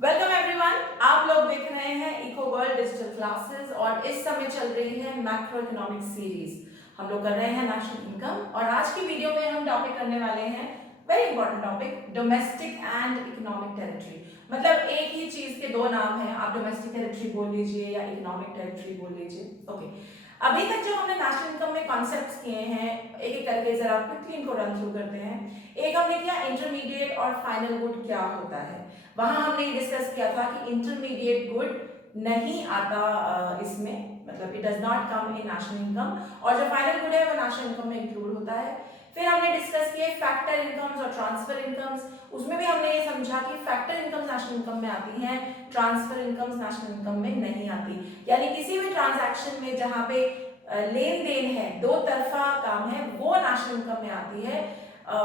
Welcome everyone. आप लोग देख रहे हैं इको वर्ल्ड डिजिटल क्लासेस और इस समय चल रही है मैक्रो इकोनॉमिक सीरीज। हम लोग कर रहे हैं नेशनल इनकम और आज की वीडियो में हम टॉपिक करने वाले हैं very important topic, domestic and economic territory. मतलब एक ही चीज के दो नाम हैं, आप डोमेस्टिक टेरिटरी बोल लीजिए या इकोनॉमिक टेरिटरी बोल लीजिए। ओके, अभी तक जो हमने नेशनल इनकम में कॉन्सेप्ट्स किए हैं, एक एक करके जरा क्विकली इनको रन थ्रू करते हैं। एक हमने किया इंटरमीडिएट और फाइनल गुड क्या होता है। वहां हमने ये डिस्कस किया था कि इंटरमीडिएट गुड नहीं आता इसमें, मतलब it does not come in national income, और जो फाइनल गुड है वो नेशनल इनकम में इंक्लूड होता है। फिर हमने डिस्कस किए फैक्टर इनकम्स और ट्रांसफर इनकम्स। उसमें भी हमने ये समझा कि फैक्टर इनकम्स नेशनल इनकम में आती हैं, ट्रांसफर इनकम्स नेशनल इनकम में नहीं आती। यानी किसी भी ट्रांजैक्शन में जहां पे लेन देन है, दो तरफा काम है, वो नेशनल इनकम में आती है।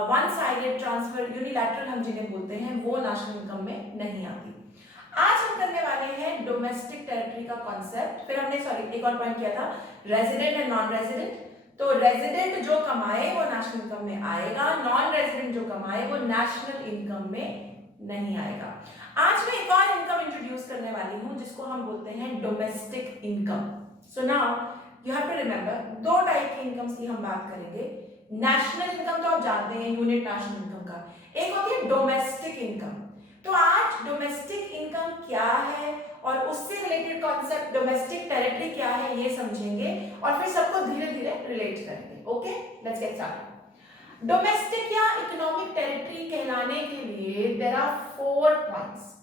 वन साइडेड ट्रांसफर, यूनिलैटरल हम जिन्हें बोलते हैं, वो नेशनल इनकम में नहीं आती। आज हम करने वाले हैं डोमेस्टिक टेरिटरी का कॉन्सेप्ट। फिर हमने एक और पॉइंट किया था, रेजिडेंट एंड नॉन रेजिडेंट। तो रेजिडेंट जो कमाए वो नेशनल इनकम में आएगा, नॉन रेजिडेंट जो कमाए वो नेशनल इनकम में नहीं आएगा। आज मैं एक और इनकम इंट्रोड्यूस करने वाली हूं जिसको हम बोलते हैं domestic income. So now you have to remember, दो टाइप की इनकम्स की हम बात करेंगे। नेशनल इनकम तो आप जानते हैं, यूनिट नेशनल इनकम का। एक होती है डोमेस्टिक इनकम। तो आज डोमेस्टिक इनकम क्या है और उससे रिलेटेड कॉन्सेप्ट डोमेस्टिक टेरिटरी क्या है ये समझेंगे और फिर सबको धीरे धीरे रिलेट करेंगे। Okay, let's get started. Domestic या इकोनॉमिक टेरिटरी कहलाने के लिए देयर आर 4 पॉइंट्स,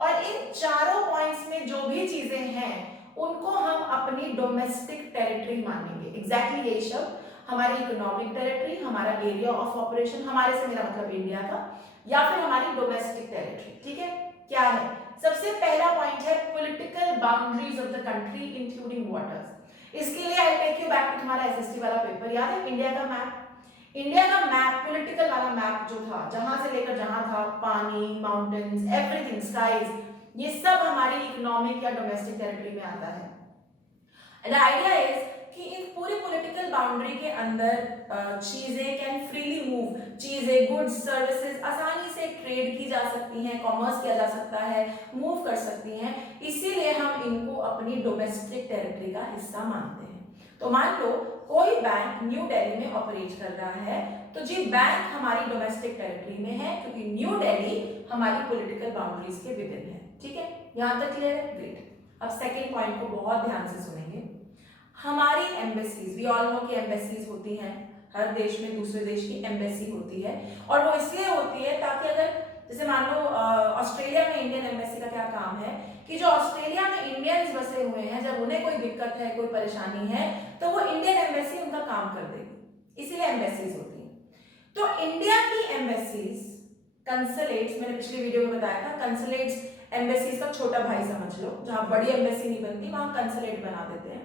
और इन चारों पॉइंट्स में जो भी चीजें हैं उनको हम अपनी डोमेस्टिक टेरिटरी मानेंगे। एग्जैक्टली यही शब्द, हमारी इकोनॉमिक टेरिटरी, हमारा एरिया ऑफ ऑपरेशन, हमारे से मेरा मतलब इंडिया का, या फिर हमारी डोमेस्टिक टेरिटरी। ठीक है, क्या है? सबसे पहला पॉइंट है political boundaries of the country including waters. इसके लिए I take you back to तुम्हारा एसएसटी वाला पेपर, याद है इंडिया का मैप। इंडिया का मैप, पॉलिटिकल वाला मैप जो था, जहां से लेकर जहां था, पानी, माउंटेन्स, एवरीथिंग, स्काईज, ये सब हमारी इकोनॉमिक या डोमेस्टिक टेरिटरी में आता है। एंड आइडिया इज कि इन पूरी पॉलिटिकल बाउंड्री के अंदर चीजें कैन फ्रीली मूव, चीजें, गुड्स, सर्विसेज आसानी से ट्रेड की जा सकती हैं, कॉमर्स किया जा सकता है, मूव कर सकती हैं। इसीलिए हम इनको अपनी डोमेस्टिक टेरिटरी का हिस्सा मानते हैं। तो मान लो कोई बैंक न्यू दिल्ली में ऑपरेट कर रहा है, तो जी बैंक हमारी डोमेस्टिक टेरिटरी में है क्योंकि न्यू दिल्ली हमारी पॉलिटिकल बाउंड्रीज के विद इन है। ठीक है, यहां तक क्लियर है? ग्रेट। अब सेकेंड पॉइंट को बहुत ध्यान से सुनेंगे। हमारी एम्बेसीज, वी ऑल नो कि एम्बेसीज होती हैं, हर देश में दूसरे देश की एम्बेसी होती है, और वो इसलिए होती है ताकि अगर जैसे मान लो ऑस्ट्रेलिया में इंडियन एम्बेसी का क्या काम है कि जो ऑस्ट्रेलिया में इंडियंस बसे हुए हैं, जब उन्हें कोई दिक्कत है, कोई परेशानी है, तो वो इंडियन एम्बेसी उनका काम कर देगी, इसीलिए एम्बेसीज होती है। तो इंडिया की एम्बेसीज, कंसुलेट्स, मैंने पिछली वीडियो में बताया था, कंसुलेट्स एम्बेसीज का छोटा भाई समझ लो। जहां बड़ी एम्बेसी नहीं बनती वहां कंसुलेट बना देते हैं।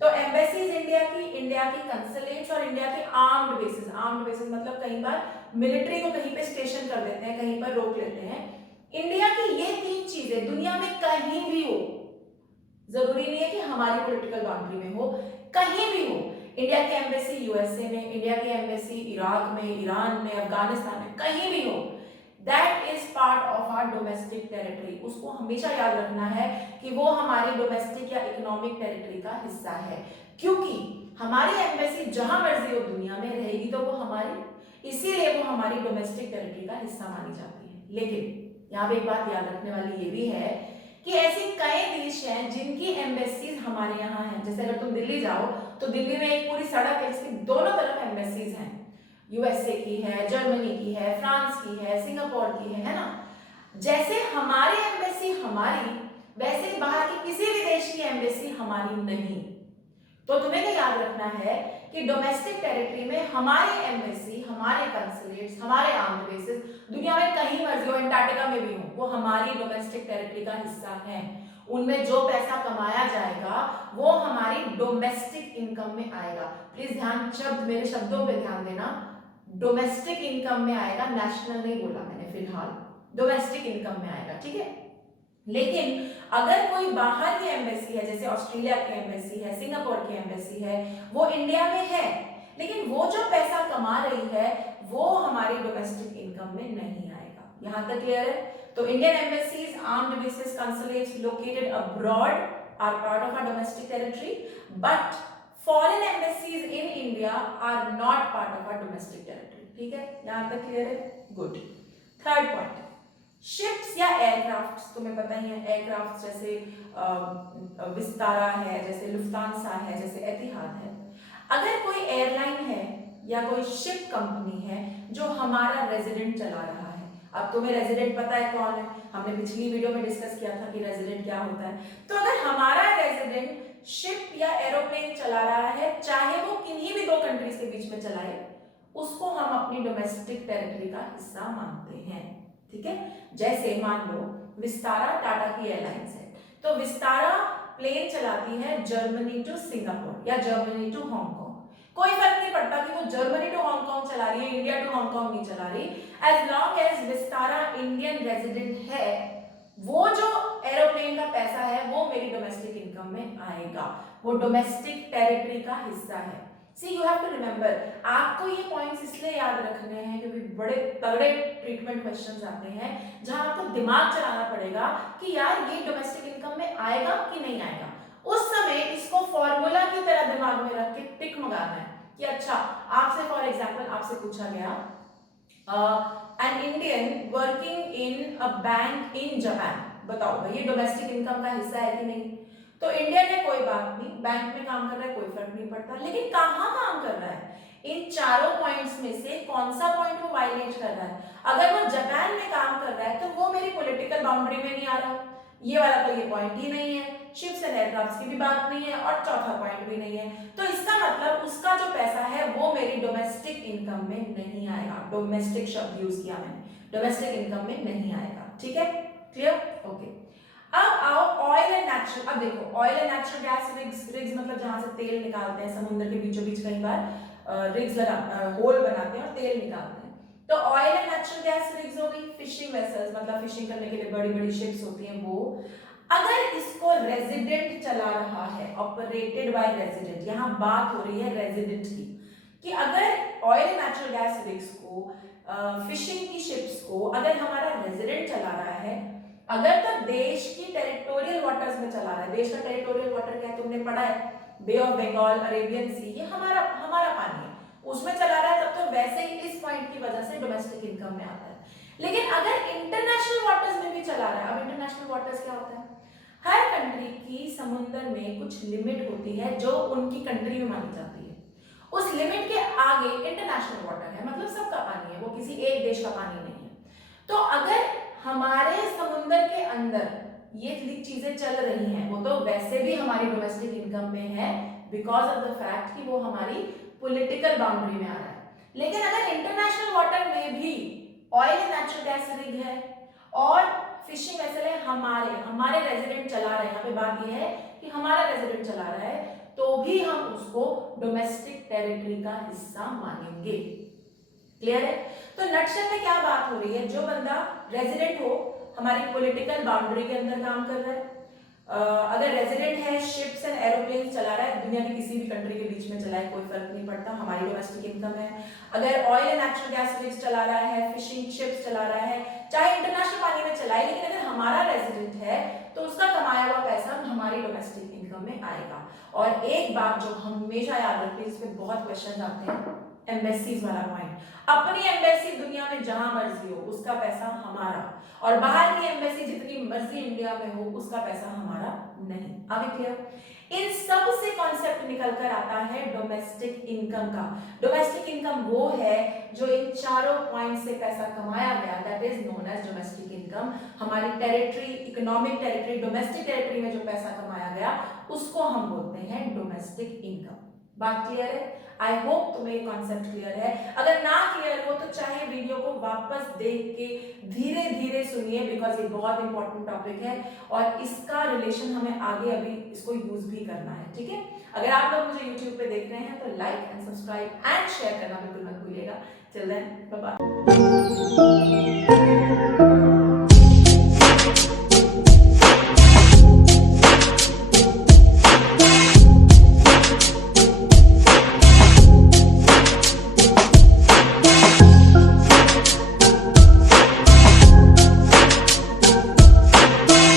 तो एम्बेसीज इंडिया की कंसुलेट्स और इंडिया के आर्म्ड बेसिस, आर्म्ड बेसिस मतलब कई बार मिलिट्री को कहीं पे स्टेशन कर देते हैं, कहीं पर रोक लेते हैं। इंडिया की ये 3 चीजें दुनिया में कहीं भी हो, जरूरी नहीं है कि हमारी पॉलिटिकल बाउंड्री में हो, कहीं भी हो, इंडिया की एम्बेसी यूएसए में, इंडिया की एम्बेसी इराक में, ईरान में, अफगानिस्तान में, कहीं भी हो, that is part of our domestic territory. उसको हमेशा याद रखना है कि वो हमारी डोमेस्टिक या इकोनॉमिक टेरिटरी का हिस्सा है, क्योंकि हमारी एम्बेसी जहां मर्जी हो दुनिया में रहेगी तो वो हमारी, इसीलिए वो हमारी डोमेस्टिक टेरिटरी का हिस्सा मानी जाती है। लेकिन यहाँ पे एक बात याद रखने वाली ये भी है कि ऐसे कई देश हैं जिनकी एम्बेसीज हमारे यहाँ हैं। जैसे अगर तुम दिल्ली जाओ तो दिल्ली में एक पूरी सड़क है जिसकी दोनों तरफ एम्बेसीज हैं, यूएसए की है, जर्मनी की है, फ्रांस की है, सिंगापुर की है ना। जैसे हमारी एम्बेसी हमारी, वैसे बाहर की किसी भी देश की एम्बेसी हमारी नहीं। तो तुम्हें क्या याद रखना है कि डोमेस्टिक टेरिटरी में हमारी एम्बेसी, हमारे कंसुलेट्स, हमारे आर्म्ड बेसेस दुनिया में कहीं मर्जी हो, अंटार्कटिका में भी हो, वो हमारी डोमेस्टिक टेरिटरी का हिस्सा है। उनमें जो पैसा कमाया जाएगा वो हमारी डोमेस्टिक इनकम में आएगा। प्लीज ध्यान, शब्द, मेरे शब्दों पे ध्यान देना, डोमेस्टिक इनकम में आएगा, नेशनल नहीं बोला मैंने, फिलहाल डोमेस्टिक इनकम में आएगा। ठीक है, लेकिन अगर कोई बाहर की एम्बेसी है, जैसे ऑस्ट्रेलिया की एम्बेसी है, सिंगापुर की एम्बेसी है, वो इंडिया में है, लेकिन वो जो पैसा कमा रही है वो हमारी डोमेस्टिक इनकम में नहीं आएगा। यहां तक क्लियर है? तो Indian embassies, armed bases, consulates located abroad are part of our domestic territory, but foreign embassies in India are not part of our domestic territory. ठीक है, यहाँ तक क्लियर है? गुड। थर्ड पॉइंट, शिप्स या aircraft, तुम्हें पता ही है aircraft जैसे विस्तारा है, जैसे लुफ्तांसा है, जैसे एतिहाद है। अगर कोई एयरलाइन है या कोई शिप कंपनी है जो हमारा रेजिडेंट चला रहा है, अब तुम्हें रेजिडेंट पता है कौन है, हमने पिछली वीडियो में डिस्कस किया था कि रेजिडेंट क्या होता है। तो अगर हमारा रेजिडेंट शिप या एरोप्लेन चला रहा है, चाहे वो किन्हीं भी दो कंट्रीज के बीच में चलाए, उसको हम अपनी डोमेस्टिक टेरिटरी का हिस्सा मानते हैं। ठीक है, जैसे मान लो विस्तारा टाटा की एयरलाइंस है, तो विस्तारा प्लेन चलाती है जर्मनी टू सिंगापुर या जर्मनी टू हांगकांग। कोई फर्क नहीं पड़ता कि वो जर्मनी टू हांगकांग चला रही है, इंडिया टू हांगकांग नहीं चला रही, as long as Vistara Indian resident है, वो जो एरोप्लेन का पैसा है वो मेरी डोमेस्टिक इनकम में आएगा, वो डोमेस्टिक टेरिटरी का हिस्सा है। See, you have to remember, आपको ये पॉइंट्स इसलिए याद रखने हैं क्योंकि बड़े तगड़े ट्रीटमेंट क्वेश्चंस आते हैं जहां आपको दिमाग चलाना पड़ेगा कि यार ये डोमेस्टिक इनकम में आएगा कि नहीं आएगा। उस समय इसको फॉर्मूला की तरह दिमाग में रख के टिक लगाना है कि अच्छा, आपसे फॉर एग्जांपल आपसे पूछा गया an Indian working in a bank in Japan, बताओ भाई ये डोमेस्टिक इनकम का हिस्सा है कि नहीं? तो इंडियन है कोई बात नहीं, बैंक में काम कर रहा है कोई फर्क नहीं पड़ता, लेकिन कहाँ काम कर रहा है? इन चारों पॉइंट्स में से कौन सा पॉइंट वो वायलेट कर रहा है? अगर वो जापान में काम कर रहा है तो वो मेरी पॉलिटिकल बाउंड्री में नहीं आ रहा, ये वाला तो ये पॉइंट ही नहीं है, शिप्स एंड एयरक्राफ्ट की भी बात नहीं है और चौथा पॉइंट भी नहीं है। तो इसका मतलब उसका जो पैसा है वो मेरी डोमेस्टिक इनकम में नहीं आएगा। डोमेस्टिक शब्द यूज किया मैंने, डोमेस्टिक इनकम में नहीं आएगा। ठीक है, क्लियर? ओके। अब आओ ऑयल एंड नेचुरल। अब देखो oil and natural gas rigs मतलब जहां से तेल निकालते हैं, समुद्र के बीचों बीच कई बार रिग्स लगा होल बनाते हैं और तेल निकालते हैं। तो oil and natural gas rigs हो गई। फिशिंग वेसल्स मतलब फिशिंग करने के लिए बड़ी बड़ी शिप्स होती हैं वो, अगर इसको रेजिडेंट चला रहा है, ऑपरेटेड बाय रेजिडेंट, यहाँ बात हो रही है रेजिडेंट की, कि अगर oil and natural gas rigs को, फिशिंग की शिप्स को अगर हमारा रेजिडेंट चला रहा है, अगर तो देश की टेरिटोरियल वाटर्स में चला रहा है, देश का टेरिटोरियल वाटर क्या है तुमने पढ़ा है, बे ऑफ बंगाल, अरेबियन सी, ये हमारा पानी है, उसमें चला रहा है, तब तो वैसे ही इस पॉइंट की वजह से डोमेस्टिक इनकम में आता है। लेकिन अगर इंटरनेशनल वाटर्स में भी चला रहा है, अब इंटरनेशनल वाटर्स क्या होता है? हर कंट्री की समुद्र में कुछ लिमिट होती है जो उनकी कंट्री में मानी जाती है, उस लिमिट के आगे इंटरनेशनल वाटर है, मतलब सबका पानी है, वो किसी एक देश का पानी नहीं है। तो अगर हमारे समुद्र के अंदर ये चीजें चल रही हैं, वो तो वैसे भी हमारी डोमेस्टिक इनकम में है बिकॉज ऑफ द फैक्ट कि वो हमारी पॉलिटिकल बाउंड्री में आ रहा है। लेकिन अगर इंटरनेशनल वाटर में भी oil and natural gas rig है और फिशिंग वेसल है, हमारे रेजिडेंट चला रहे हैं, यहाँ पे बात ये है कि हमारा रेजिडेंट चला रहा है, तो भी हम उसको डोमेस्टिक टेरिटरी का हिस्सा मानेंगे। क्लियर है? तो नटशल में क्या बात हो रही है, जो बंदा रेजिडेंट हो, हमारी पॉलिटिकल बाउंड्री के अंदर काम कर रहा है, अगर रेजिडेंट है, शिप्स एंड एरोप्लेन चला रहा है, दुनिया की किसी भी कंट्री के बीच में चलाए कोई फर्क नहीं पड़ता, हमारी डोमेस्टिक इनकम है। अगर oil and natural gas rigs चला रहा है, फिशिंग शिप्स चला रहा है, चाहे इंटरनेशनल पानी में चलाए, लेकिन अगर हमारा रेजिडेंट है तो उसका कमाया हुआ पैसा हमारी डोमेस्टिक इनकम में आएगा। और एक बात जो हमेशा याद रखते हैं, इस पे बहुत क्वेश्चन आते हैं, एम्बेसीज वाला पॉइंट, अपनी एम्बेसी दुनिया में जहां मर्जी हो उसका पैसा हमारा, और बाहर की एम्बेसी जितनी मर्जी इंडिया में हो उसका पैसा हमारा नहीं। अभी क्लियर? इन सब से कॉन्सेप्ट निकल कर आता है डोमेस्टिक इनकम का। डोमेस्टिक इनकम वो है जो इन चारों पॉइंट से पैसा कमाया गया, that is known as domestic income. हमारी territory, economic territory, domestic territory में जो पैसा कमाया गया उसको हम बोलते हैं डोमेस्टिक इनकम। बात क्लियर है? आई होप तुम्हें ये कॉन्सेप्ट क्लियर है। अगर ना क्लियर हो तो चाहे वीडियो को वापस देख के धीरे धीरे सुनिए, बिकॉज ये बहुत इंपॉर्टेंट टॉपिक है और इसका रिलेशन हमें आगे अभी इसको यूज भी करना है। ठीक है? अगर आप लोग मुझे यूट्यूब पे देख रहे हैं तो like and subscribe and share करना बिल्कुल मत भूलिएगा। Till then bye bye.